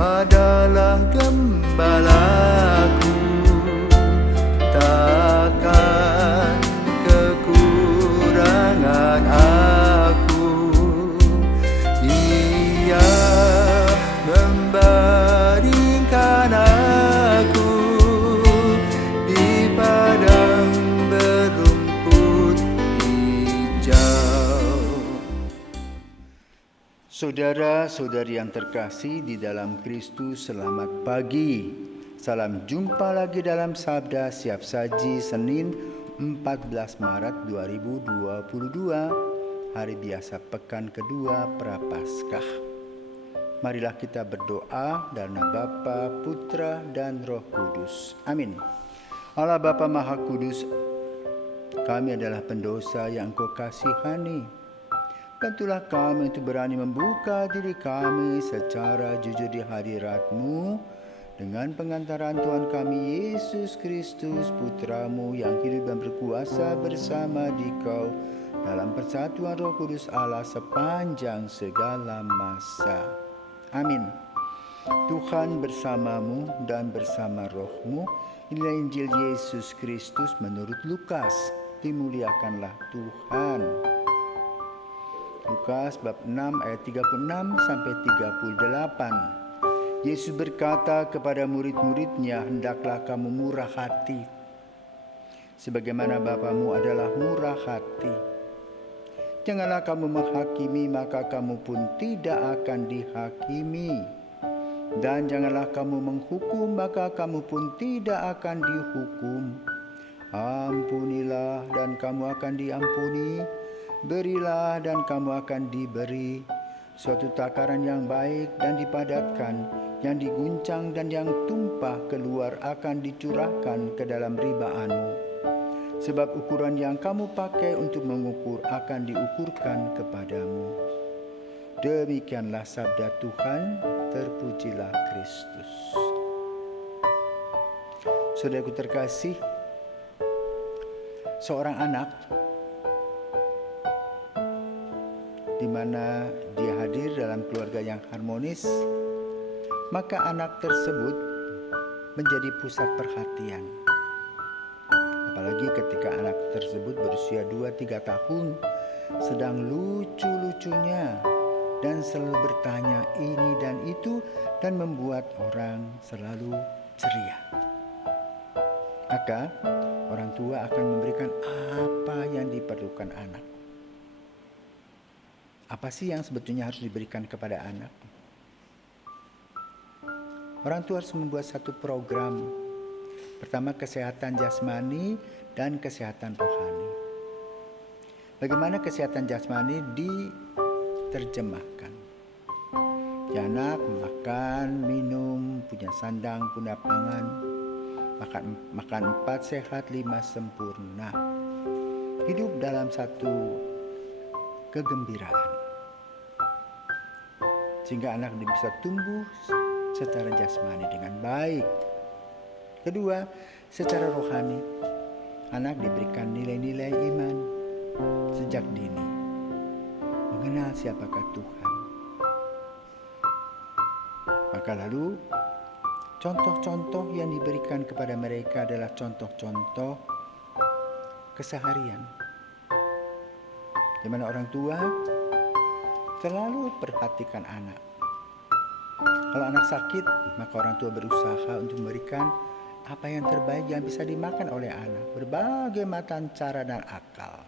adalah gembalaku, takkan kekurangan aku. Ia membaringkan aku di padang berumput hijau. Saudara-saudari yang terkasih di dalam Kristus, selamat pagi. Salam jumpa lagi dalam Sabda Siap Saji Senin 14 Maret 2022, hari biasa pekan kedua Prapaskah. Marilah kita berdoa dalam nama Bapa, Putra, dan Roh Kudus. Amin. Allah Bapa Maha Kudus, kami adalah pendosa yang Engkau kasihani. Bantulah kami untuk berani membuka diri kami secara jujur di hadirat-Mu dengan pengantaran Tuhan kami Yesus Kristus, Putra-Mu yang hidup dan berkuasa bersama Dikau dalam persatuan Roh Kudus Allah sepanjang segala masa. Amin. Tuhan bersamamu dan bersama rohmu. Inilah Injil Yesus Kristus menurut Lukas. Dimuliakanlah Tuhan. Lukas bab 6 ayat 36 sampai 38. Yesus berkata kepada murid-muridnya, hendaklah kamu murah hati, sebagaimana Bapamu adalah murah hati. Janganlah kamu menghakimi, maka kamu pun tidak akan dihakimi. Dan janganlah kamu menghukum, maka kamu pun tidak akan dihukum. Ampunilah dan kamu akan diampuni. Berilah dan kamu akan diberi. Suatu takaran yang baik dan dipadatkan, yang diguncang dan yang tumpah keluar akan dicurahkan ke dalam ribaanmu. Sebab ukuran yang kamu pakai untuk mengukur akan diukurkan kepadamu. Demikianlah sabda Tuhan, terpujilah Kristus. Saudaraku terkasih, seorang anak di mana dia hadir dalam keluarga yang harmonis, maka anak tersebut menjadi pusat perhatian. Apalagi ketika anak tersebut berusia 2-3 tahun, sedang lucu-lucunya dan selalu bertanya ini dan itu dan membuat orang selalu ceria. Maka orang tua akan memberikan apa yang diperlukan anak. Apa sih yang sebetulnya harus diberikan kepada anak? Orang tua harus membuat satu program. Pertama, kesehatan jasmani dan kesehatan rohani. Bagaimana kesehatan jasmani diterjemahkan? Ya, anak makan, minum, punya sandang, punya pangan, makan 4 sehat, 5 sempurna. Hidup dalam satu kegembiraan, sehingga anak bisa tumbuh secara jasmani dengan baik. Kedua, secara rohani, anak diberikan nilai-nilai iman sejak dini, mengenal siapakah Tuhan. Maka lalu contoh-contoh yang diberikan kepada mereka adalah contoh-contoh keseharian, di mana orang tua selalu perhatikan anak. Kalau anak sakit, maka orang tua berusaha untuk memberikan apa yang terbaik yang bisa dimakan oleh anak, berbagai macam cara dan akal.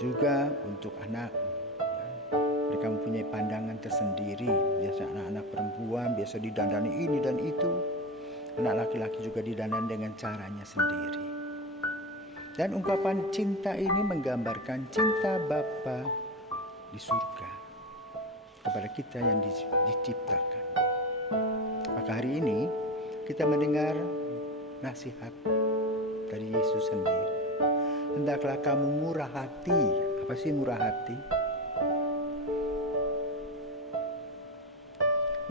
Juga untuk anak, mereka mempunyai pandangan tersendiri. Biasa anak-anak perempuan biasa didandani ini dan itu. Anak laki-laki juga didandani dengan caranya sendiri. Dan ungkapan cinta ini menggambarkan cinta Bapa di surga kepada kita yang diciptakan. Maka hari ini kita mendengar nasihat dari Yesus sendiri. Hendaklah kamu murah hati. Apa sih murah hati?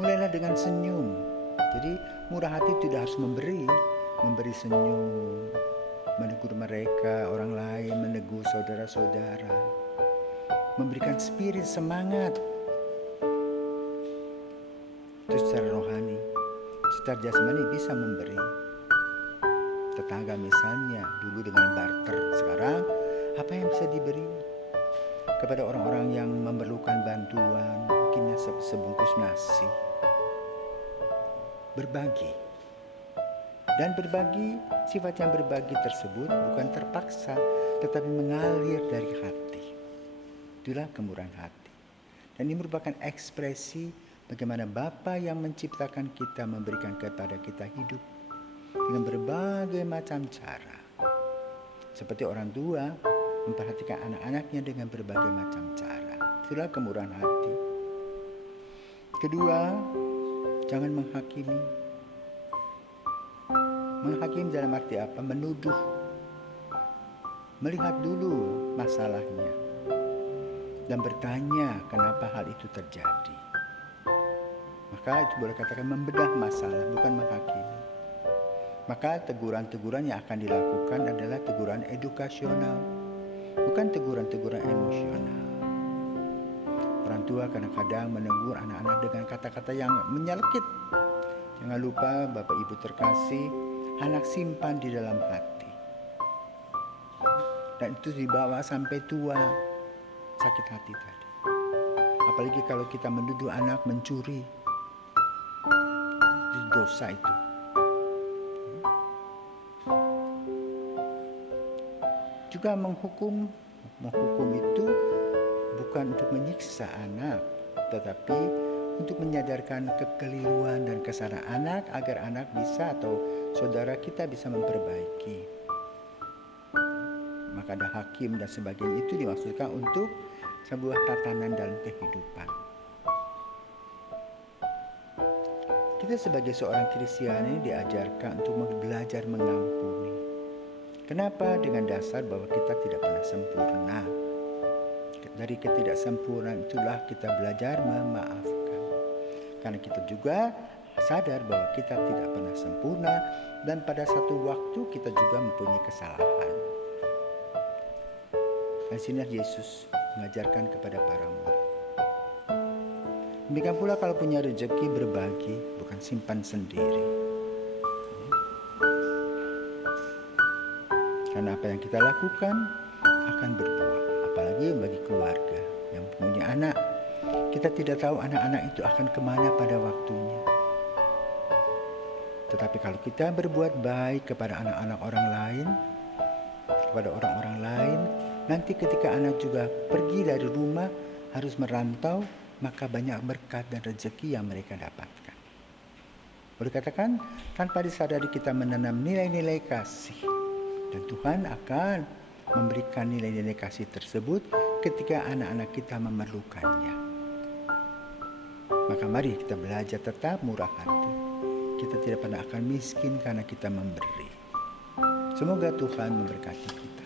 Mulailah dengan senyum. Jadi murah hati tidak harus memberi senyum, menegur mereka, orang lain, menegur saudara-saudara, memberikan spirit semangat. itu secara rohani. Secara jasmani bisa memberi. Tetangga misalnya dulu dengan barter, sekarang apa yang bisa diberi kepada orang-orang yang memerlukan bantuan, mungkin sebungkus nasi. Berbagi. Dan berbagi, sifat yang berbagi tersebut bukan terpaksa, tetapi mengalir dari hati. Itulah kemurahan hati. Dan ini merupakan ekspresi bagaimana Bapa yang menciptakan kita memberikan kepada kita hidup dengan berbagai macam cara. Seperti orang tua memperhatikan anak-anaknya dengan berbagai macam cara. Itulah kemurahan hati. Kedua, jangan menghakimi. Menghakimi dalam arti apa? Menuduh. Melihat dulu masalahnya dan bertanya kenapa hal itu terjadi. Maka itu boleh katakan membedah masalah, bukan menghakimi. Maka teguran-teguran yang akan dilakukan adalah teguran edukasional, bukan teguran-teguran emosional. Orang tua kadang-kadang menegur anak-anak dengan kata-kata yang menyelekit. Jangan lupa Bapak Ibu terkasih, anak simpan di dalam hati. Dan itu dibawa sampai tua, sakit hati tadi. Apalagi kalau kita menuduh anak mencuri. Itu dosa itu. Juga menghukum itu bukan untuk menyiksa anak, tetapi untuk menyadarkan kekeliruan dan kesalahan anak agar anak bisa atau saudara kita bisa memperbaiki. Maka ada hakim dan sebagainya itu dimaksudkan untuk sebuah tatanan dalam kehidupan. Kita sebagai seorang Kristiani diajarkan untuk belajar mengampuni. Kenapa? Dengan dasar bahwa kita tidak pernah sempurna. Dari ketidaksempurnaan itulah kita belajar memaafkan. Karena kita juga sadar bahwa kita tidak pernah sempurna dan pada satu waktu kita juga mempunyai kesalahan. Dan sini Yesus mengajarkan kepada para murid. Demikian pula kalau punya rezeki berbagi, bukan simpan sendiri. Karena apa yang kita lakukan akan berbuah, apalagi bagi keluarga yang punya anak. Kita tidak tahu anak-anak itu akan kemana pada waktunya. Tetapi kalau kita berbuat baik kepada anak-anak orang lain, kepada orang-orang lain, nanti ketika anak juga pergi dari rumah, harus merantau, maka banyak berkat dan rezeki yang mereka dapatkan. Boleh katakan, tanpa disadari kita menanam nilai-nilai kasih. Dan Tuhan akan memberikan nilai-nilai kasih tersebut ketika anak-anak kita memerlukannya. Maka mari kita belajar tetap murah hati. Kita tidak pernah akan miskin karena kita memberi. Semoga Tuhan memberkati kita.